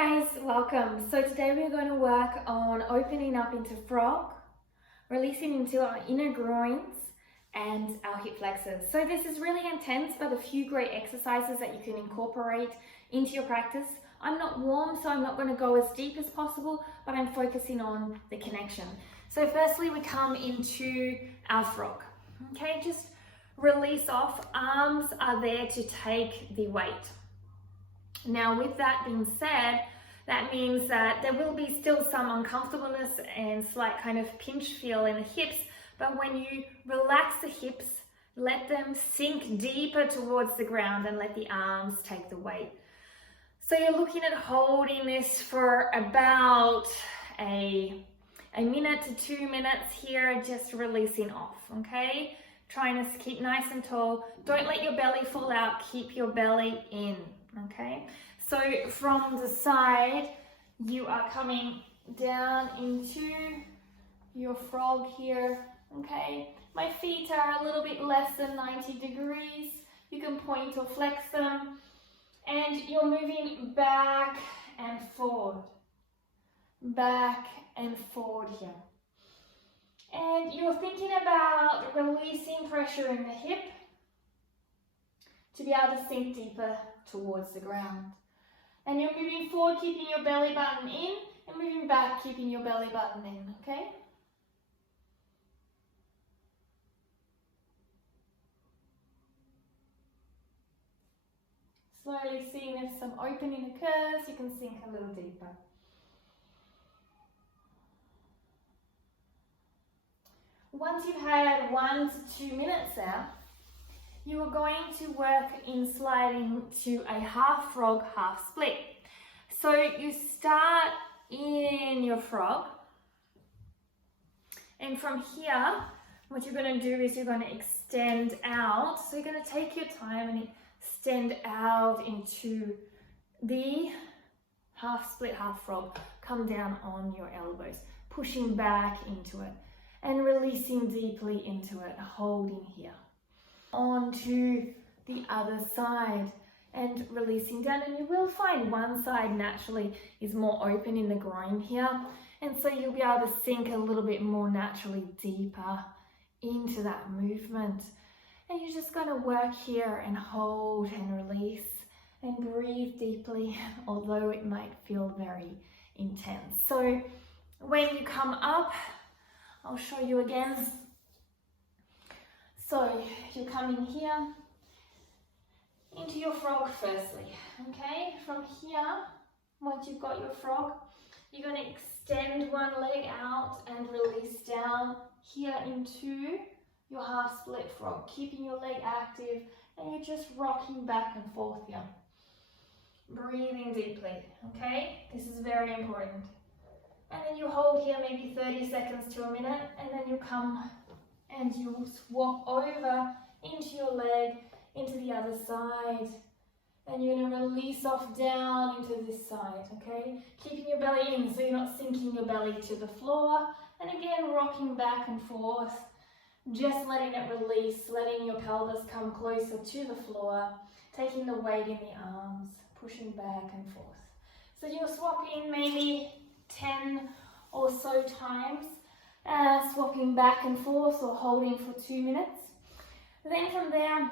guys, welcome. So today we're going to work on opening up into frog, releasing into our inner groins and our hip flexors. So this is really intense, but a few great exercises that you can incorporate into your practice. I'm not warm, so I'm not going to go as deep as possible, but I'm focusing on the connection. So firstly, we come into our frog. Okay, just release off. Arms are there to take the weight. Now, with that being said, that means that there will be still some uncomfortableness and slight kind of pinch feel in the hips, but when you relax the hips, let them sink deeper towards the ground and let the arms take the weight. So you're looking at holding this for about a minute to 2 minutes here, just releasing off, okay? Trying to keep nice and tall. Don't let your belly fall out, keep your belly in. Okay, so from the side, you are coming down into your frog here. Okay, my feet are a little bit less than 90 degrees. You can point or flex them, and you're moving back and forward here. And you're thinking about releasing pressure in the hip to be able to sink deeper towards the ground. And you're moving forward, keeping your belly button in, and moving back, keeping your belly button in, okay? Slowly seeing if some opening occurs, you can sink a little deeper. Once you've had 1 to 2 minutes out, you are going to work in sliding to a half frog, half split. So you start in your frog, and from here, what you're going to do is you're going to extend out. So you're going to take your time and extend out into the half split, half frog. Come down on your elbows, pushing back into it and releasing deeply into it, holding here. Onto the other side and releasing down, and you will find one side naturally is more open in the groin here, and so you'll be able to sink a little bit more naturally deeper into that movement. And you're just going to work here and hold and release and breathe deeply, although it might feel very intense. So when you come up, I'll show you again. So you're coming here into your frog firstly, okay? From here, once you've got your frog, you're going to extend one leg out and release down here into your half split frog, keeping your leg active, and you're just rocking back and forth here. Breathing deeply, okay? This is very important. And then you hold here maybe 30 seconds to a minute, and then you come and you'll swap over into your leg, into the other side. And you're going to release off down into this side, okay? Keeping your belly in so you're not sinking your belly to the floor. And again, rocking back and forth, just letting it release, letting your pelvis come closer to the floor, taking the weight in the arms, pushing back and forth. So you'll swap in maybe 10 or so times. Swapping back and forth or holding for 2 minutes. Then from there,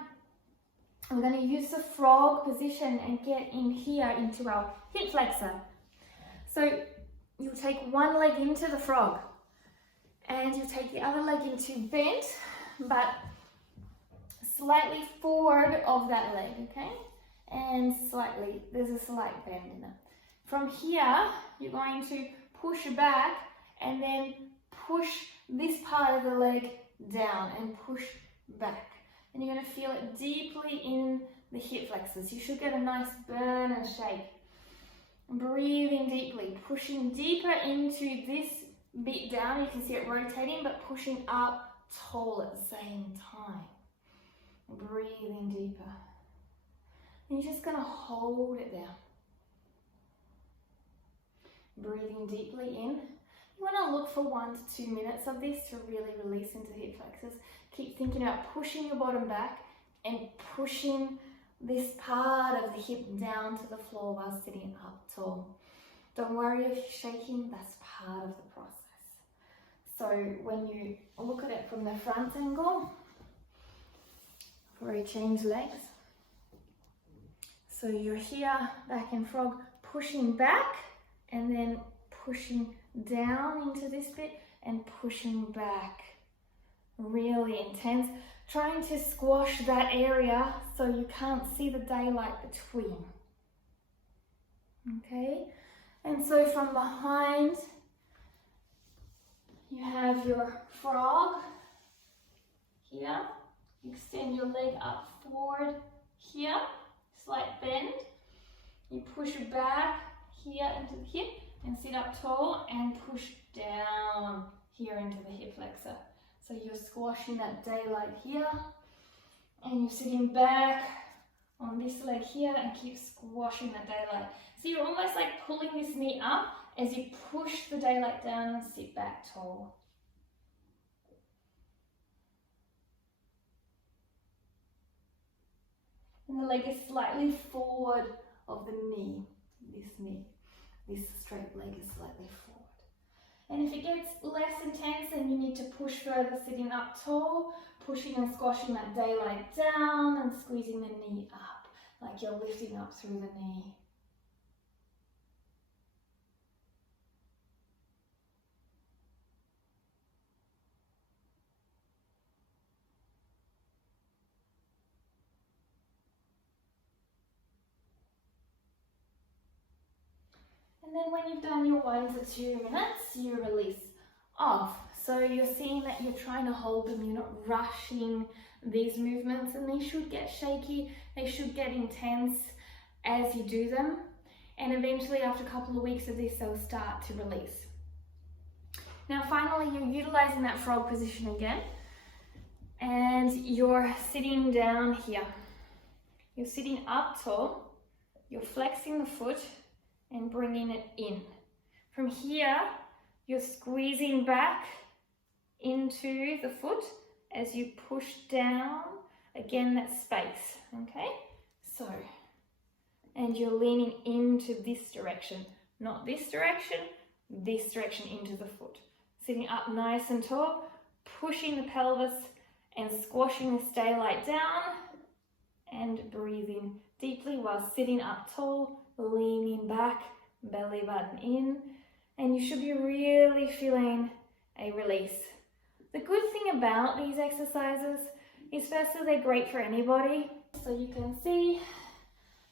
I'm going to use the frog position and get in here into our hip flexor. So you'll take one leg into the frog and you'll take the other leg into bent, but slightly forward of that leg, okay? And slightly, there's a slight bend in it. From here, you're going to push back and then push this part of the leg down and push back. And you're going to feel it deeply in the hip flexors. You should get a nice burn and shake. Breathing deeply, pushing deeper into this bit down. You can see it rotating, but pushing up tall at the same time. Breathing deeper. And you're just going to hold it there. Breathing deeply in. You want to look for 1 to 2 minutes of this to really release into the hip flexors. Keep thinking about pushing your bottom back and pushing this part of the hip down to the floor while sitting up tall. Don't worry if you're shaking, that's part of the process. So when you look at it from the front angle, before you change legs, so you're here, back in frog, pushing back and then pushing down into this bit and pushing back. Really intense. Trying to squash that area so you can't see the daylight between. Okay? And so from behind, you have your frog here. Extend your leg up forward here, slight bend. You push back here into the hip and sit up tall and push down here into the hip flexor. So you're squashing that daylight here and you're sitting back on this leg here and keep squashing that daylight. So you're almost like pulling this knee up as you push the daylight down and sit back tall. And the leg is slightly forward of the knee. This straight leg is slightly forward. And if it gets less intense and you need to push further sitting up tall, pushing and squashing that daylight down and squeezing the knee up, like you're lifting up through the knee. And then when you've done your 1 to 2 minutes, you release off. So you're seeing that you're trying to hold them, you're not rushing these movements, and they should get shaky, they should get intense as you do them. And eventually after a couple of weeks of this, they'll start to release. Now finally, you're utilizing that frog position again, and you're sitting down here. You're sitting up tall, you're flexing the foot, and bringing it in. From here, you're squeezing back into the foot as you push down, again that space, okay? So, and you're leaning into this direction, not this direction into the foot. Sitting up nice and tall, pushing the pelvis and squashing this daylight down and breathing deeply while sitting up tall, leaning back, belly button in, and you should be really feeling a release. The good thing about these exercises is firstly they're great for anybody. So you can see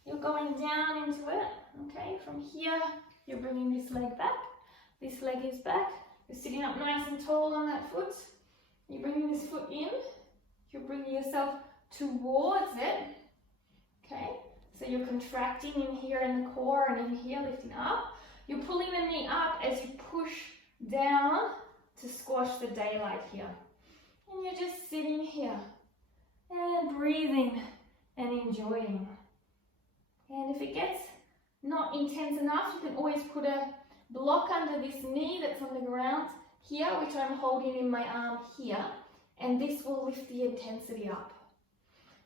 you're going down into it, okay? From here, you're bringing this leg back. This leg is back. You're sitting up nice and tall on that foot. You're bringing this foot in. You're bringing yourself towards it, okay? So you're contracting in here in the core and in here, lifting up. You're pulling the knee up as you push down to squash the daylight here. And you're just sitting here and breathing and enjoying. And if it gets not intense enough, you can always put a block under this knee that's on the ground here, which I'm holding in my arm here, and this will lift the intensity up.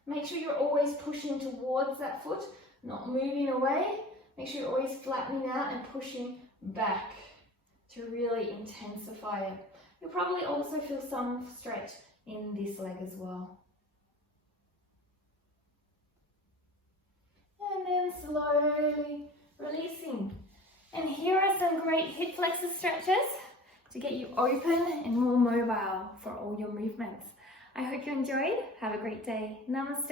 Make sure you're always pushing towards that foot, not moving away. Make sure you're always flattening out and pushing back to really intensify it. You'll probably also feel some stretch in this leg as well. And then slowly releasing. And here are some great hip flexor stretches to get you open and more mobile for all your movements. I hope you enjoyed. Have a great day. Namaste.